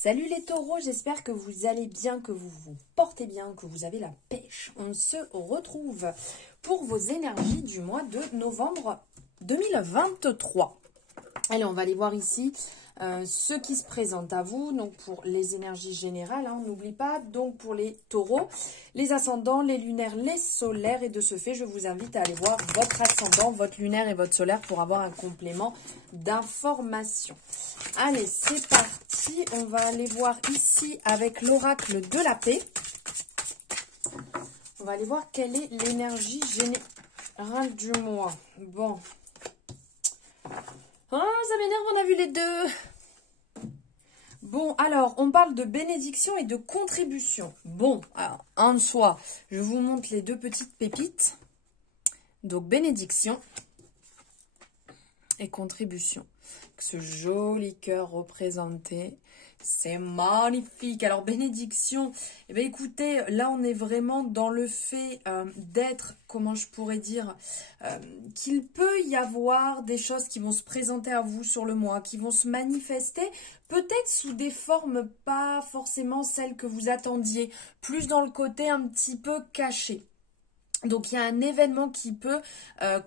Salut les taureaux, j'espère que vous allez bien, que vous vous portez bien, que vous avez la pêche. On se retrouve pour vos énergies du mois de novembre 2023. Allez, on va aller voir ici ce qui se présente à vous. Donc pour les énergies générales, on n'oublie pas. Donc pour les taureaux, les ascendants, les lunaires, les solaires. Et de ce fait, je vous invite à aller voir votre ascendant, votre lunaire et votre solaire pour avoir un complément d'information. Allez, c'est parti. On va aller voir ici avec l'oracle de la paix. On va aller voir quelle est l'énergie générale du mois. Bon. Ah, ça m'énerve, on a vu les deux. Bon, alors, on parle de bénédiction et de contribution. Bon, alors, en soi, je vous montre les deux petites pépites. Donc, bénédiction et contribution. Ce joli cœur représenté, c'est magnifique. Alors, bénédiction, eh bien, écoutez, là, on est vraiment dans le fait d'être, comment je pourrais dire, qu'il peut y avoir des choses qui vont se présenter à vous sur le mois, qui vont se manifester, peut-être sous des formes pas forcément celles que vous attendiez, plus dans le côté un petit peu caché. Donc, il y a un événement qui peut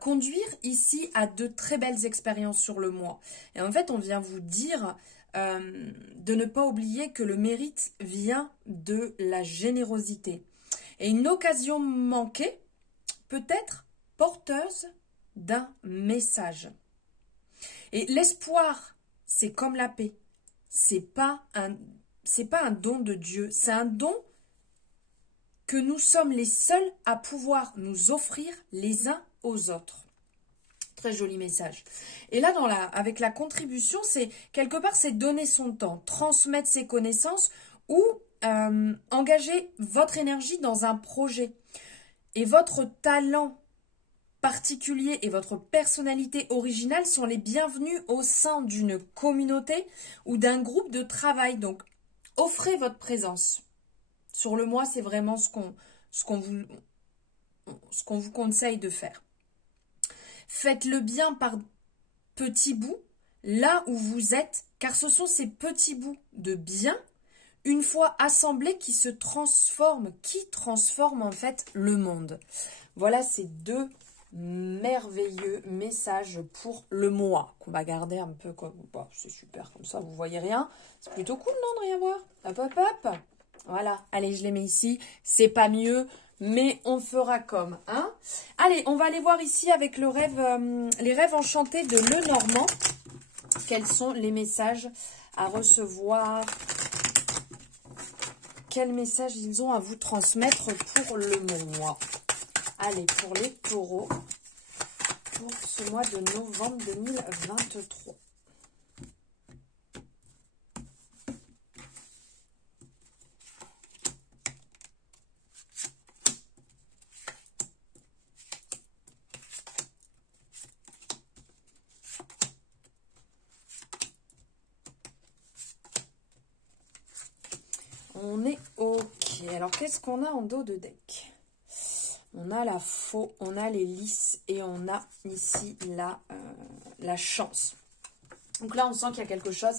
conduire ici à de très belles expériences sur le mois. Et en fait, on vient vous dire de ne pas oublier que le mérite vient de la générosité. Et une occasion manquée peut être porteuse d'un message. Et l'espoir, c'est comme la paix. C'est pas un don de Dieu, c'est un don que nous sommes les seuls à pouvoir nous offrir les uns aux autres. Très joli message. Et là, avec la contribution, c'est quelque part, c'est donner son temps, transmettre ses connaissances ou engager votre énergie dans un projet. Et votre talent particulier et votre personnalité originale sont les bienvenus au sein d'une communauté ou d'un groupe de travail. Donc, offrez votre présence. Sur le mois, c'est vraiment ce qu'on vous conseille de faire. Faites le bien par petits bouts, là où vous êtes, car ce sont ces petits bouts de bien, une fois assemblés, qui transforment en fait le monde. Voilà ces deux merveilleux messages pour le mois, qu'on va garder un peu comme... Bon, c'est super, comme ça, vous voyez rien. C'est plutôt cool, non, de rien voir. Hop, hop, hop. Voilà, allez, je les mets ici. C'est pas mieux, mais on fera comme, hein. Allez, on va aller voir ici avec le rêve, les rêves enchantés de Lenormand. Quels sont les messages à recevoir? Quels messages ils ont à vous transmettre pour le mois? Allez, pour les taureaux, pour ce mois de novembre 2023. On est OK. Alors, qu'est-ce qu'on a en dos de deck? On a la faux, on a les lisses et on a ici la chance. Donc là, on sent qu'il y a quelque chose.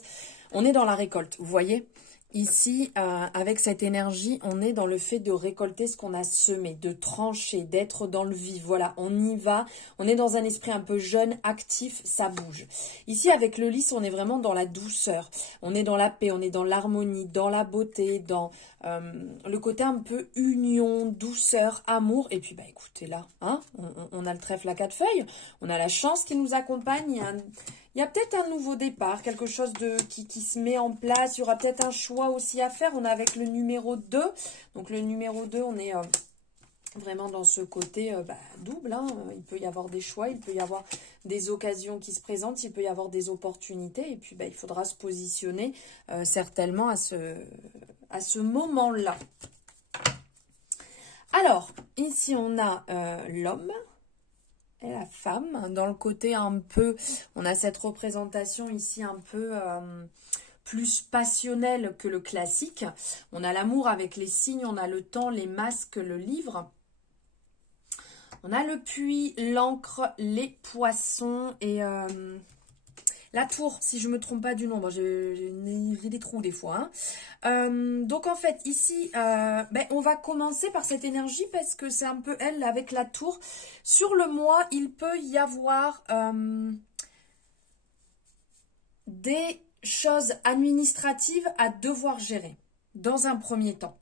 On est dans la récolte, vous voyez? Ici, avec cette énergie, on est dans le fait de récolter ce qu'on a semé, de trancher, d'être dans le vif. Voilà, on y va. On est dans un esprit un peu jeune, actif, ça bouge. Ici, avec le lys, on est vraiment dans la douceur. On est dans la paix, on est dans l'harmonie, dans la beauté, dans le côté un peu union, douceur, amour. Et puis, bah écoutez là, hein, on a le trèfle à 4 feuilles. On a la chance qui nous accompagne. Il y a peut-être un nouveau départ, quelque chose qui se met en place. Il y aura peut-être un choix aussi à faire. On est avec le numéro 2. Donc, le numéro 2, on est vraiment dans ce côté double. Hein. Il peut y avoir des choix, il peut y avoir des occasions qui se présentent, il peut y avoir des opportunités. Et puis, il faudra se positionner certainement à ce moment-là. Alors, ici, on a l'homme. Et la femme, dans le côté un peu, on a cette représentation ici un peu plus passionnelle que le classique. On a l'amour avec les signes, on a le temps, les masques, le livre. On a le puits, l'encre, les poissons et La tour, si je me trompe pas du nom, bon, j'ai des trous des fois. Donc en fait, ici, on va commencer par cette énergie parce que c'est un peu elle avec la tour. Sur le mois, il peut y avoir des choses administratives à devoir gérer dans un premier temps.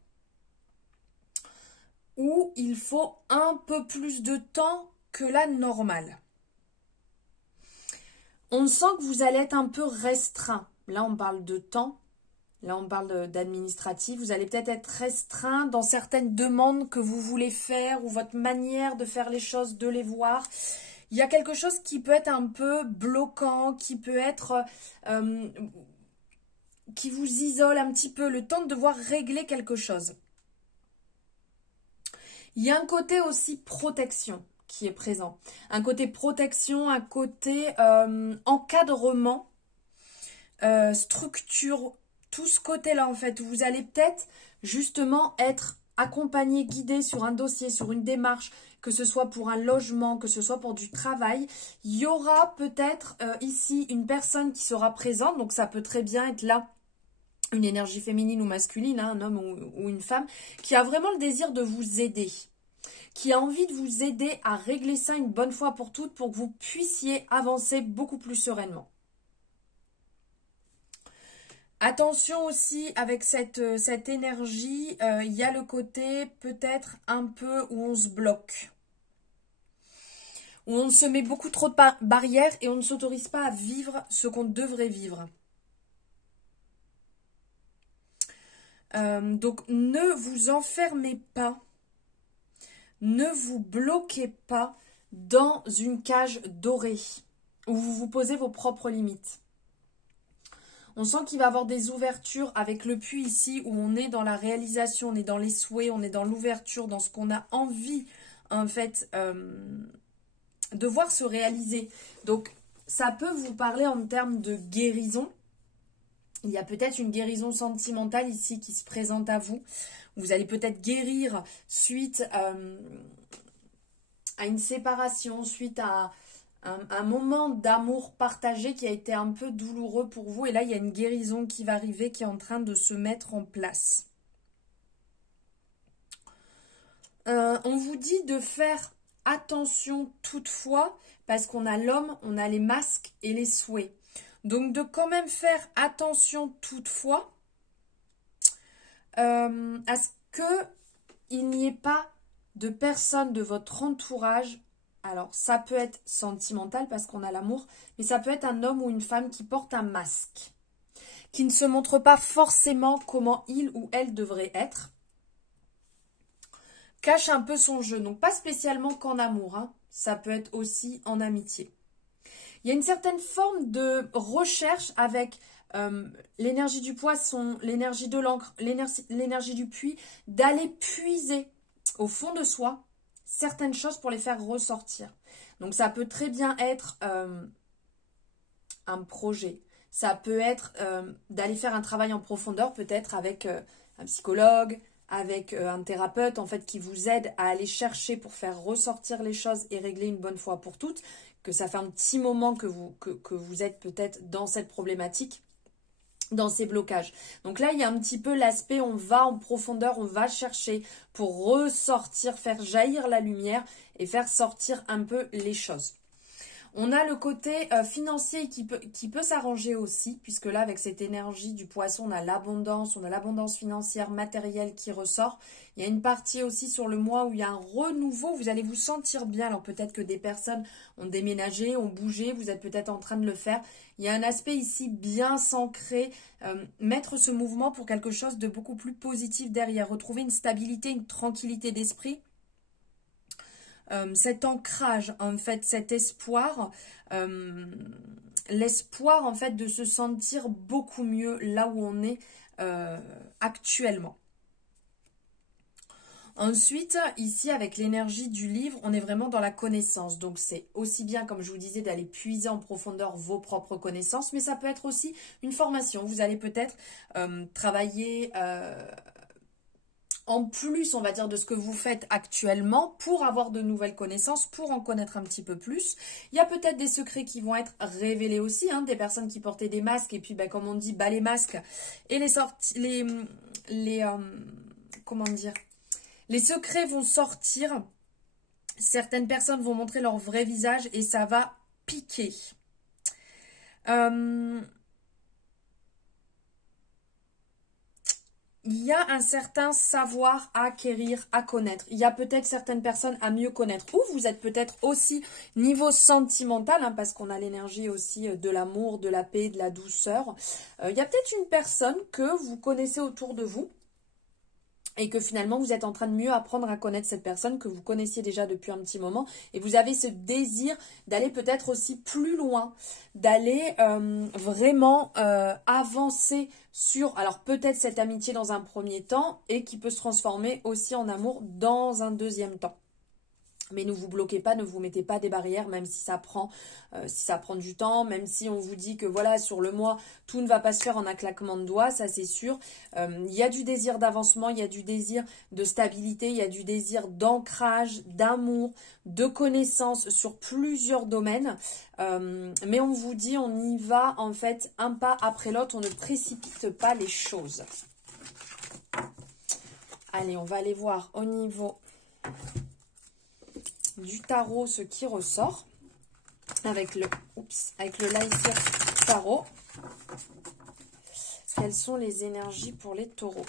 Où il faut un peu plus de temps que la normale. On sent que vous allez être un peu restreint. Là, on parle de temps. Là, on parle d'administratif. Vous allez peut-être être restreint dans certaines demandes que vous voulez faire ou votre manière de faire les choses, de les voir. Il y a quelque chose qui peut être un peu bloquant, qui peut être... qui vous isole un petit peu, le temps de devoir régler quelque chose. Il y a un côté aussi protection qui est présent. Un côté protection, un côté encadrement, structure, tout ce côté-là en fait, où vous allez peut-être justement être accompagné, guidé sur un dossier, sur une démarche, que ce soit pour un logement, que ce soit pour du travail. Il y aura peut-être ici une personne qui sera présente, donc ça peut très bien être là une énergie féminine ou masculine, hein, un homme ou une femme, qui a vraiment le désir de vous aider, qui a envie de vous aider à régler ça une bonne fois pour toutes pour que vous puissiez avancer beaucoup plus sereinement. Attention aussi avec cette énergie, il y a le côté peut-être un peu où on se bloque, où on se met beaucoup trop de barrières et on ne s'autorise pas à vivre ce qu'on devrait vivre. Donc ne vous enfermez pas, ne vous bloquez pas dans une cage dorée où vous vous posez vos propres limites. On sent qu'il va y avoir des ouvertures avec le puits ici où on est dans la réalisation, on est dans les souhaits, on est dans l'ouverture, dans ce qu'on a envie en fait de voir se réaliser. Donc ça peut vous parler en termes de guérison. Il y a peut-être une guérison sentimentale ici qui se présente à vous. Vous allez peut-être guérir suite à une séparation, suite à un moment d'amour partagé qui a été un peu douloureux pour vous. Et là, il y a une guérison qui va arriver, qui est en train de se mettre en place. On vous dit de faire attention toutefois, parce qu'on a l'homme, on a les masques et les souhaits. Donc, de quand même faire attention toutefois à ce qu'il n'y ait pas de personne de votre entourage. Alors, ça peut être sentimental parce qu'on a l'amour, mais ça peut être un homme ou une femme qui porte un masque, qui ne se montre pas forcément comment il ou elle devrait être, cache un peu son jeu. Donc, pas spécialement qu'en amour, hein. Ça peut être aussi en amitié. Il y a une certaine forme de recherche avec l'énergie du poisson, l'énergie de l'encre, l'énergie du puits, d'aller puiser au fond de soi certaines choses pour les faire ressortir. Donc ça peut très bien être un projet. Ça peut être d'aller faire un travail en profondeur, peut-être avec un psychologue, avec un thérapeute en fait qui vous aide à aller chercher pour faire ressortir les choses et régler une bonne fois pour toutes. Que ça fait un petit moment que vous êtes peut-être dans cette problématique, dans ces blocages. Donc là, il y a un petit peu l'aspect, on va en profondeur, on va chercher pour ressortir, faire jaillir la lumière et faire sortir un peu les choses. On a le côté financier qui peut s'arranger aussi, puisque là, avec cette énergie du poisson, on a l'abondance financière, matérielle qui ressort. Il y a une partie aussi sur le mois où il y a un renouveau, vous allez vous sentir bien. Alors peut-être que des personnes ont déménagé, ont bougé, vous êtes peut-être en train de le faire. Il y a un aspect ici bien s'ancrer, mettre ce mouvement pour quelque chose de beaucoup plus positif derrière, retrouver une stabilité, une tranquillité d'esprit. Cet ancrage, en fait, cet espoir, l'espoir, en fait, de se sentir beaucoup mieux là où on est actuellement. Ensuite, ici, avec l'énergie du livre, on est vraiment dans la connaissance. Donc, c'est aussi bien, comme je vous disais, d'aller puiser en profondeur vos propres connaissances, mais ça peut être aussi une formation. Vous allez peut-être travailler en plus, on va dire, de ce que vous faites actuellement pour avoir de nouvelles connaissances, pour en connaître un petit peu plus. Il y a peut-être des secrets qui vont être révélés aussi, hein, des personnes qui portaient des masques et puis, ben, comme on dit, bas les masques et comment dire, les secrets vont sortir. Certaines personnes vont montrer leur vrai visage et ça va piquer. Il y a un certain savoir à acquérir, à connaître. Il y a peut-être certaines personnes à mieux connaître. Ou vous êtes peut-être aussi niveau sentimental, hein, parce qu'on a l'énergie aussi de l'amour, de la paix, de la douceur. Il y a peut-être une personne que vous connaissez autour de vous et que finalement vous êtes en train de mieux apprendre à connaître cette personne que vous connaissiez déjà depuis un petit moment. Et vous avez ce désir d'aller peut-être aussi plus loin, d'aller vraiment avancer sur, alors peut-être cette amitié dans un premier temps et qui peut se transformer aussi en amour dans un deuxième temps. Mais ne vous bloquez pas, ne vous mettez pas des barrières, même si ça prend du temps, même si on vous dit que voilà, sur le mois, tout ne va pas se faire en un claquement de doigts, ça c'est sûr. Il y a du désir d'avancement, il y a du désir de stabilité, il y a du désir d'ancrage, d'amour, de connaissance sur plusieurs domaines. Mais on vous dit, on y va en fait un pas après l'autre, on ne précipite pas les choses. Allez, on va aller voir au niveau du tarot ce qui ressort avec le Lycée Tarot. Quelles sont les énergies pour les taureaux?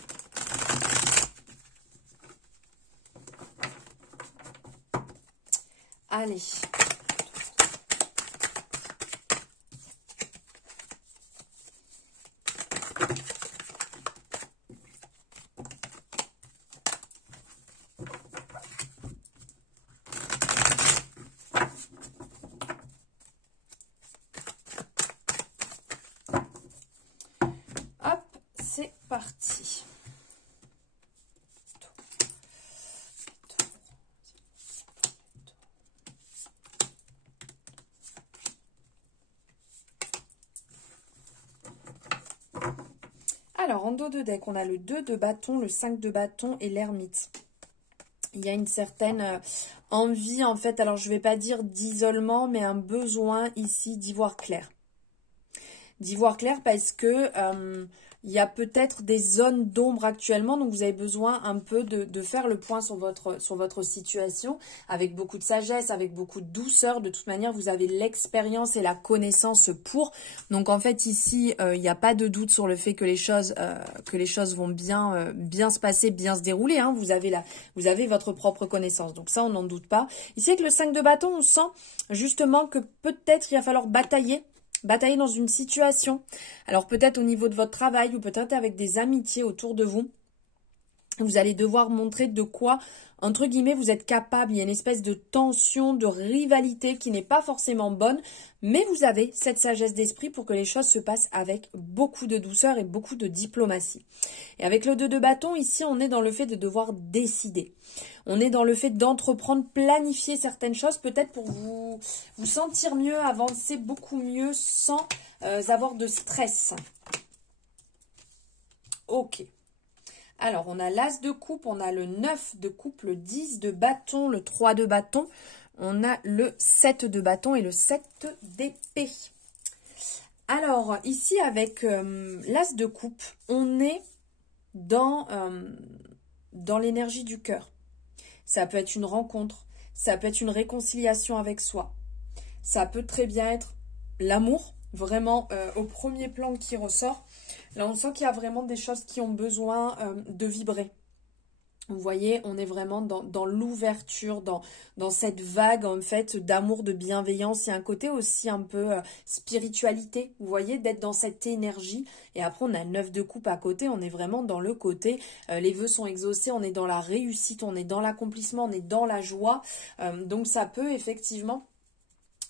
Allez. C'est parti. Alors, en dos de deck, on a le 2 de bâton, le 5 de bâton et l'ermite. Il y a une certaine envie, en fait, alors je ne vais pas dire d'isolement, mais un besoin ici d'y voir clair. D'y voir clair parce que il y a peut-être des zones d'ombre actuellement, donc vous avez besoin un peu de faire le point sur votre situation, avec beaucoup de sagesse, avec beaucoup de douceur. De toute manière, vous avez l'expérience et la connaissance pour. Donc en fait ici, il n'y a pas de doute sur le fait que les choses vont bien se passer, bien se dérouler. Hein. Vous avez votre propre connaissance, donc ça on n'en doute pas. Ici avec le 5 de bâton, on sent justement que peut-être il va falloir batailler dans une situation, alors peut-être au niveau de votre travail ou peut-être avec des amitiés autour de vous. Vous allez devoir montrer de quoi, entre guillemets, vous êtes capable. Il y a une espèce de tension, de rivalité qui n'est pas forcément bonne, mais vous avez cette sagesse d'esprit pour que les choses se passent avec beaucoup de douceur et beaucoup de diplomatie. Et avec le 2 de bâton, ici, on est dans le fait de devoir décider. On est dans le fait d'entreprendre, planifier certaines choses, peut-être pour vous sentir mieux, avancer beaucoup mieux sans avoir de stress. Ok. Alors, on a l'As de coupe, on a le 9 de coupe, le 10 de bâton, le 3 de bâton. On a le 7 de bâton et le 7 d'épée. Alors, ici, avec l'As de coupe, on est dans l'énergie du cœur. Ça peut être une rencontre, ça peut être une réconciliation avec soi. Ça peut très bien être l'amour, vraiment au premier plan qui ressort. Là, on sent qu'il y a vraiment des choses qui ont besoin de vibrer. Vous voyez, on est vraiment dans l'ouverture, dans cette vague en fait d'amour, de bienveillance. Il y a un côté aussi un peu spiritualité, vous voyez, d'être dans cette énergie. Et après, on a le 9 de coupe à côté, on est vraiment dans le côté, les vœux sont exaucés, on est dans la réussite, on est dans l'accomplissement, on est dans la joie. Donc ça peut effectivement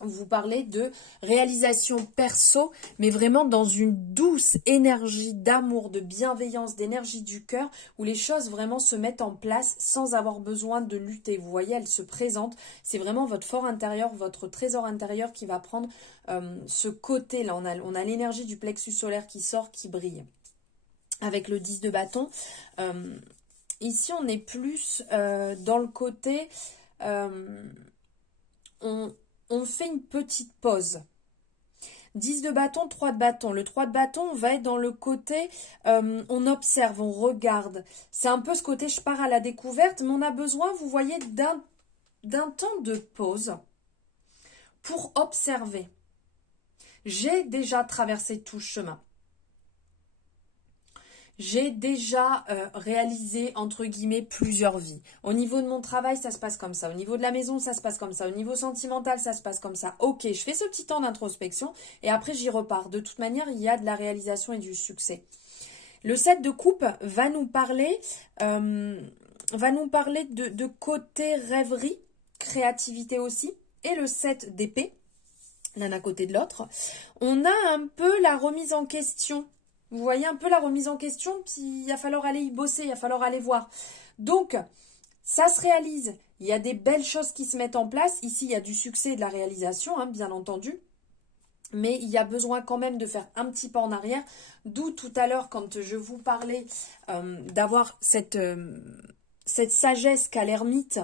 vous parlez de réalisation perso, mais vraiment dans une douce énergie d'amour, de bienveillance, d'énergie du cœur, où les choses vraiment se mettent en place sans avoir besoin de lutter. Vous voyez, elles se présentent. C'est vraiment votre fort intérieur, votre trésor intérieur qui va prendre ce côté-là. On a l'énergie du plexus solaire qui sort, qui brille. Avec le 10 de bâton, Ici, on est plus dans le côté, on fait une petite pause. 10 de bâton, 3 de bâton. Le 3 de bâton, on va être dans le côté, on observe, on regarde. C'est un peu ce côté, je pars à la découverte, mais on a besoin, vous voyez, d'un temps de pause pour observer. J'ai déjà traversé tout ce chemin. J'ai déjà réalisé, entre guillemets, plusieurs vies. Au niveau de mon travail, ça se passe comme ça. Au niveau de la maison, ça se passe comme ça. Au niveau sentimental, ça se passe comme ça. Ok, je fais ce petit temps d'introspection et après, j'y repars. De toute manière, il y a de la réalisation et du succès. Le 7 de coupe va nous parler de côté rêverie, créativité aussi. Et le 7 d'épée, l'un à côté de l'autre. On a un peu la remise en question. Vous voyez un peu la remise en question, puis il va falloir aller y bosser, il va falloir aller voir. Donc, ça se réalise. Il y a des belles choses qui se mettent en place. Ici, il y a du succès et de la réalisation, hein, bien entendu. Mais il y a besoin quand même de faire un petit pas en arrière. D'où tout à l'heure, quand je vous parlais d'avoir cette sagesse qu'a l'ermite,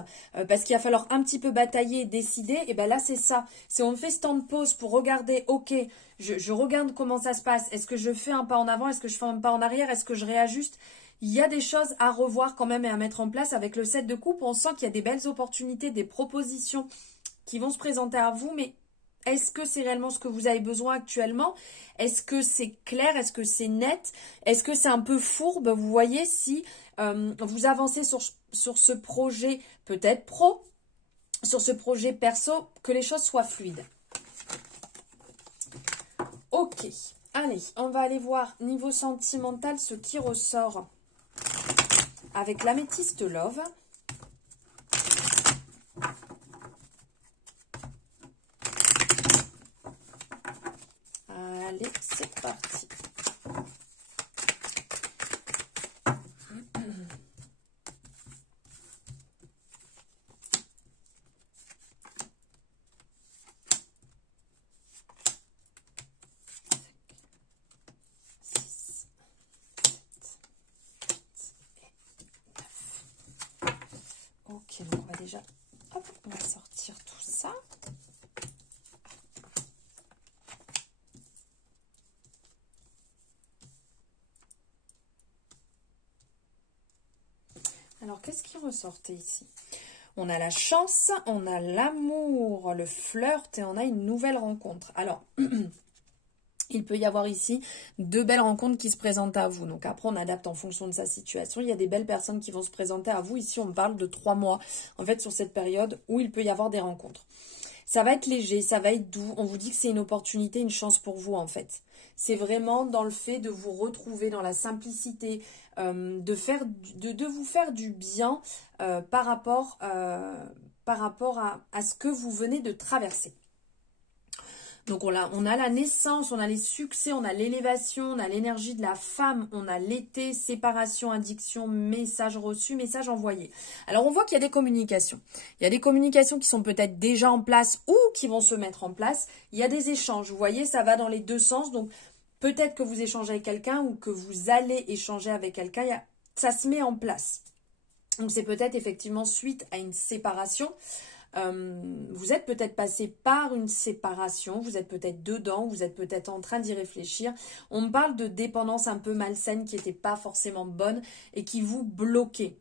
parce qu'il va falloir un petit peu batailler et décider, et bien là c'est ça, c'est on fait ce temps de pause pour regarder, ok, je regarde comment ça se passe, est-ce que je fais un pas en avant, est-ce que je fais un pas en arrière, est-ce que je réajuste, il y a des choses à revoir quand même et à mettre en place. Avec le 7 de coupe, on sent qu'il y a des belles opportunités, des propositions qui vont se présenter à vous, mais est-ce que c'est réellement ce que vous avez besoin actuellement? Est-ce que c'est clair? Est-ce que c'est net? Est-ce que c'est un peu fourbe? Vous voyez, si vous avancez sur ce projet peut-être pro, sur ce projet perso, que les choses soient fluides. Ok, allez, on va aller voir niveau sentimental ce qui ressort avec l'améthyste Love. Allez, c'est parti. Ok, donc on va déjà, hop, on va sortir tout ça. Alors, qu'est-ce qui ressortait ici? On a la chance, on a l'amour, le flirt et on a une nouvelle rencontre. Alors, il peut y avoir ici deux belles rencontres qui se présentent à vous. Donc après, on adapte en fonction de sa situation. Il y a des belles personnes qui vont se présenter à vous. Ici, on parle de 3 mois, en fait, sur cette période où il peut y avoir des rencontres. Ça va être léger, ça va être doux. On vous dit que c'est une opportunité, une chance pour vous, en fait. C'est vraiment dans le fait de vous retrouver dans la simplicité, de vous faire du bien par rapport à ce que vous venez de traverser. Donc on a la naissance, on a les succès, on a l'élévation, on a l'énergie de la femme, on a l'été, séparation, addiction, message reçu, message envoyé. Alors on voit qu'il y a des communications. Il y a des communications qui sont peut-être déjà en place ou qui vont se mettre en place. Il y a des échanges, vous voyez, ça va dans les deux sens. Donc peut-être que vous échangez avec quelqu'un ou que vous allez échanger avec quelqu'un, ça se met en place. Donc c'est peut-être effectivement suite à une séparation. Vous êtes peut-être passé par une séparation, vous êtes peut-être dedans, vous êtes peut-être en train d'y réfléchir. On me parle de dépendance un peu malsaine qui n'était pas forcément bonne et qui vous bloquait.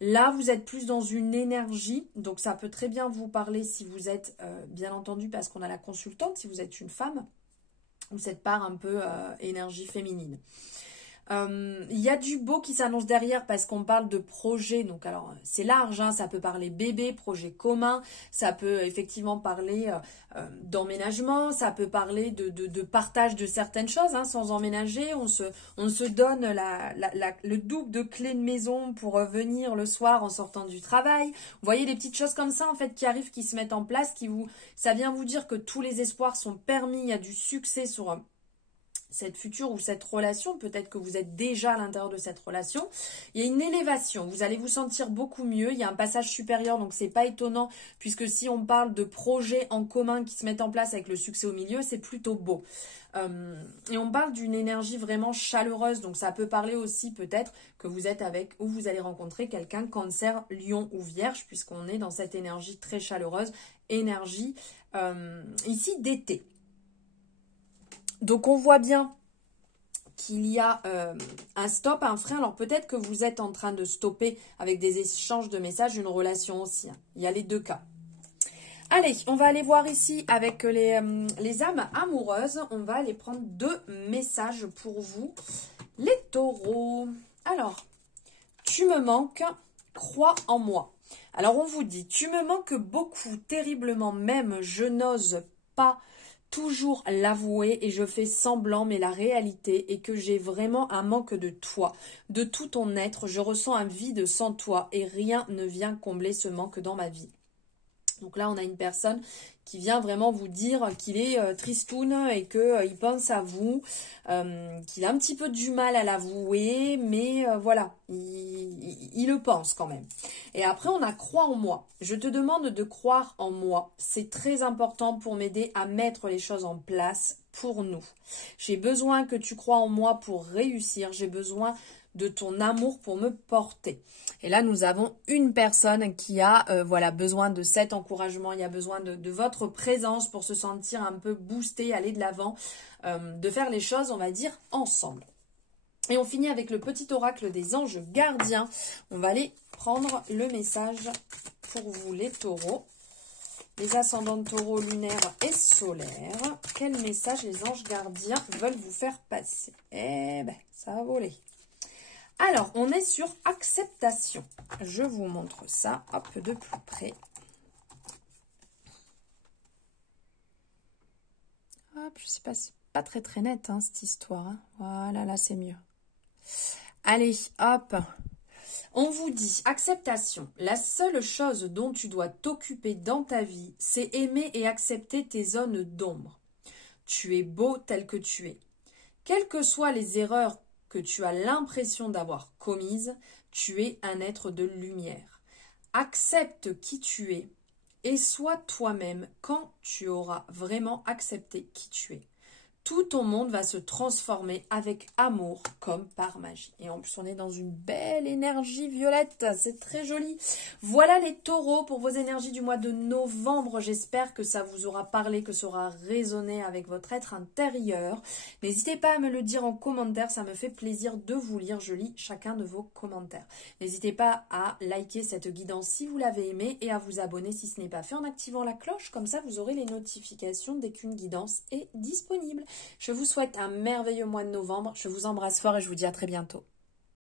Là, vous êtes plus dans une énergie, donc ça peut très bien vous parler si vous êtes, bien entendu, parce qu'on a la consultante, si vous êtes une femme, ou cette part un peu énergie féminine. Il y a du beau qui s'annonce derrière parce qu'on parle de projet. Donc alors c'est large, hein, ça peut parler bébé, projet commun, ça peut effectivement parler d'emménagement, ça peut parler de partage de certaines choses, hein, sans emménager. On se donne le double de clés de maison pour venir le soir en sortant du travail. Vous voyez des petites choses comme ça en fait qui arrivent, qui se mettent en place, ça vient vous dire que tous les espoirs sont permis, il y a du succès sur cette future ou cette relation, peut-être que vous êtes déjà à l'intérieur de cette relation, il y a une élévation, vous allez vous sentir beaucoup mieux, il y a un passage supérieur, donc c'est pas étonnant, puisque si on parle de projets en commun qui se mettent en place avec le succès au milieu, c'est plutôt beau. Et on parle d'une énergie vraiment chaleureuse, donc ça peut parler aussi peut-être que vous êtes avec, ou vous allez rencontrer quelqu'un Cancer, Lion ou Vierge, puisqu'on est dans cette énergie très chaleureuse, énergie ici d'été. Donc on voit bien qu'il y a un stop, un frein. Alors peut-être que vous êtes en train de stopper avec des échanges de messages une relation aussi. Hein. Il y a les deux cas. Allez, on va aller voir ici avec les âmes amoureuses. On va aller prendre 2 messages pour vous, les taureaux. Alors, tu me manques, crois en moi. Alors on vous dit, tu me manques beaucoup, terriblement même, je n'ose pas toujours l'avouer et je fais semblant, mais la réalité est que j'ai vraiment un manque de toi, de tout ton être. Je ressens un vide sans toi et rien ne vient combler ce manque dans ma vie. Donc là, on a une personne qui vient vraiment vous dire qu'il est tristoun et qu'il pense à vous, qu'il a un petit peu du mal à l'avouer, mais voilà, il le pense quand même. Et après, on a crois en moi. Je te demande de croire en moi. C'est très important pour m'aider à mettre les choses en place pour nous. J'ai besoin que tu crois en moi pour réussir. J'ai besoin de ton amour pour me porter. Et là, nous avons une personne qui a voilà, besoin de cet encouragement, il y a besoin de votre présence pour se sentir un peu boosté, aller de l'avant, de faire les choses, on va dire, ensemble. Et on finit avec le petit oracle des anges gardiens. On va aller prendre le message pour vous, les taureaux, les ascendants taureaux lunaires et solaires. Quel message les anges gardiens veulent vous faire passer? Eh ben, ça va voler. Alors, on est sur acceptation. Je vous montre ça, hop, de plus près. Hop, je sais pas, c'est pas très net, hein, cette histoire. Hein. Voilà, là, c'est mieux. Allez, hop. On vous dit, acceptation. La seule chose dont tu dois t'occuper dans ta vie, c'est aimer et accepter tes zones d'ombre. Tu es beau tel que tu es. Quelles que soient les erreurs que tu as l'impression d'avoir commise, tu es un être de lumière. Accepte qui tu es et sois toi-même quand tu auras vraiment accepté qui tu es. Tout ton monde va se transformer avec amour comme par magie. Et en plus, on est dans une belle énergie violette. C'est très joli. Voilà les taureaux pour vos énergies du mois de novembre. J'espère que ça vous aura parlé, que ça aura résonné avec votre être intérieur. N'hésitez pas à me le dire en commentaire. Ça me fait plaisir de vous lire. Je lis chacun de vos commentaires. N'hésitez pas à liker cette guidance si vous l'avez aimée et à vous abonner si ce n'est pas fait en activant la cloche. Comme ça, vous aurez les notifications dès qu'une guidance est disponible. Je vous souhaite un merveilleux mois de novembre. Je vous embrasse fort et je vous dis à très bientôt.